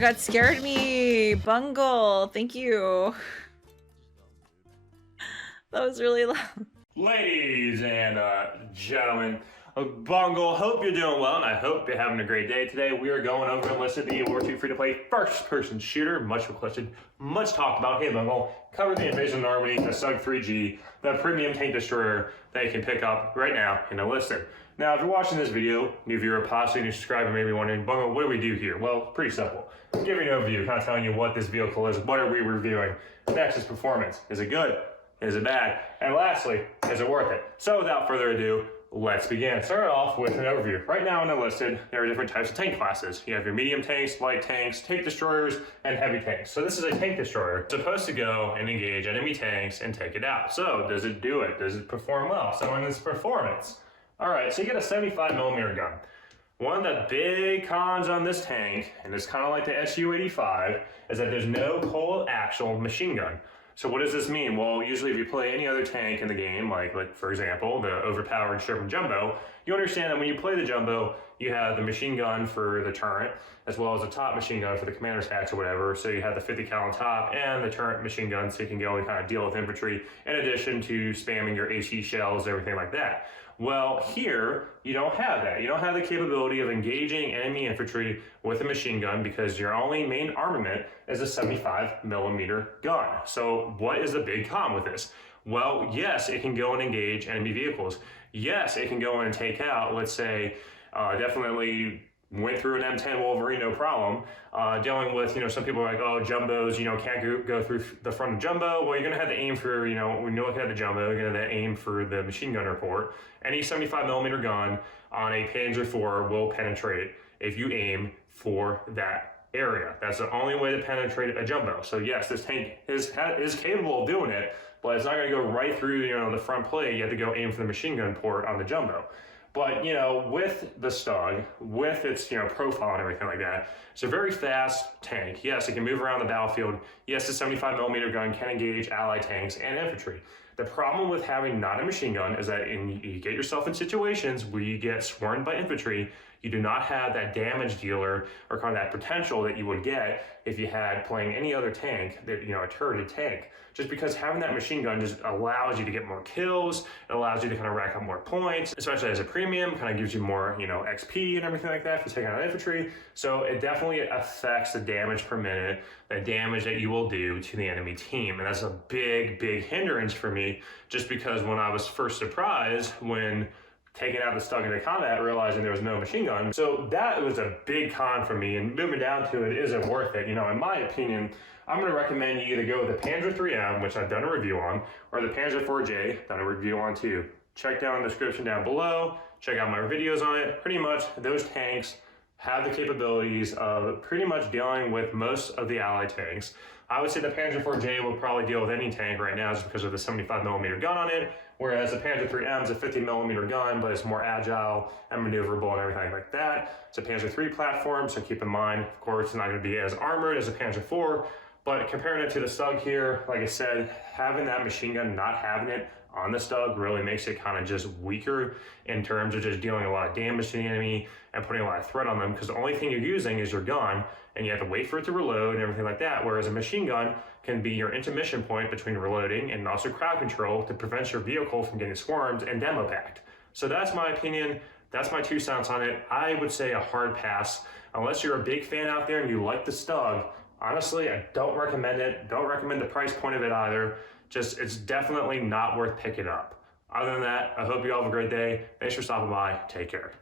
God, scared me. Bungle, thank you. That was really loud. Ladies and gentlemen, Bungle, hope you're doing well, and I hope you're having a great day. Today we are going over Enlisted, the World War II free-to-play first-person shooter, much requested, much talked about. Hey Bungle, cover the Invasion of Normandy, the STUG III G, the premium tank destroyer that you can pick up right now in Enlisted. Now, if you're watching this video, new viewer, possibly new subscriber, maybe wondering, Bungle, what do we do here? Well, pretty simple. I'm giving you an overview, kind of telling you what this vehicle is, what are we reviewing. Next is performance. Is it good? Is it bad? And lastly, is it worth it? So without further ado, let's begin. Start off with an overview. Right now in Enlisted, there are different types of tank classes. You have your medium tanks, light tanks, tank destroyers, and heavy tanks. So this is a tank destroyer. It's supposed to go and engage enemy tanks and take it out. So does it do it? Does it perform well? So in its performance, all right, so you get a 75mm gun. One of the big cons on this tank, and it's kind of like the SU-85, is that there's no coaxial machine gun. So what does this mean? Well, usually if you play any other tank in the game, like for example, the overpowered Sherman Jumbo, you understand that when you play the Jumbo, you have the machine gun for the turret, as well as the top machine gun for the commander's hatch or whatever. So you have the 50 cal on top and the turret machine gun, so you can go and kind of deal with infantry, in addition to spamming your HE shells, everything like that. Well, here, you don't have that. You don't have the capability of engaging enemy infantry with a machine gun because your only main armament is a 75mm gun. So what is the big con with this? Well, yes, it can go and engage enemy vehicles. Yes, it can go in and take out, let's say, definitely went through an M10 Wolverine, no problem. Dealing with, some people are like, oh, Jumbos, can't go through the front of Jumbo. Well, you're gonna have to aim for, when you look at the Jumbo, you're gonna have to aim for the machine gun report. Any 75mm gun on a PZ.IV will penetrate if you aim for that area. That's the only way to penetrate a Jumbo. So yes, this tank is capable of doing it, but it's not gonna go right through, the front plate. You have to go aim for the machine gun port on the Jumbo. But, with the STUG, with its, profile and everything like that, it's a very fast tank. Yes, it can move around the battlefield. Yes, the 75mm gun can engage allied tanks and infantry. The problem with having not a machine gun is that you get yourself in situations where you get swarmed by infantry. You do not have that damage dealer or kind of that potential that you would get if you had playing any other tank, that a turreted tank. Just because having that machine gun just allows you to get more kills, it allows you to kind of rack up more points, especially as a premium, kind of gives you more, XP and everything like that for taking out infantry. So it definitely affects the damage per minute, the damage that you will do to the enemy team. And that's a big, big hindrance for me, just because when I was first surprised when taking out the STUG into combat, realizing there was no machine gun. So that was a big con for me, and moving down to it isn't worth it. In my opinion, I'm going to recommend you either go with the PZ.III, which I've done a review on, or the PZ.IV G, done a review on too. Check down the description down below, check out my videos on it. Pretty much those tanks have the capabilities of pretty much dealing with most of the allied tanks. I would say the PZ.IV will probably deal with any tank right now just because of the 75mm gun on it, whereas the PZ.III is a 50mm gun, but it's more agile and maneuverable and everything like that. It's a PZ.III platform, so keep in mind, of course, it's not going to be as armored as a PZ.IV, but comparing it to the STUG here, like I said, having that machine gun, not having it on the STUG really makes it kind of just weaker in terms of just dealing a lot of damage to the enemy and putting a lot of threat on them, because the only thing you're using is your gun and you have to wait for it to reload and everything like that, whereas a machine gun can be your intermission point between reloading and also crowd control to prevent your vehicle from getting swarmed and demo packed. So that's my opinion. That's my 2 cents on it. I would say a hard pass. Unless you're a big fan out there and you like the STUG, honestly, I don't recommend it. Don't recommend the price point of it either. It's definitely not worth picking up. Other than that, I hope you all have a great day. Thanks for stopping by. Take care.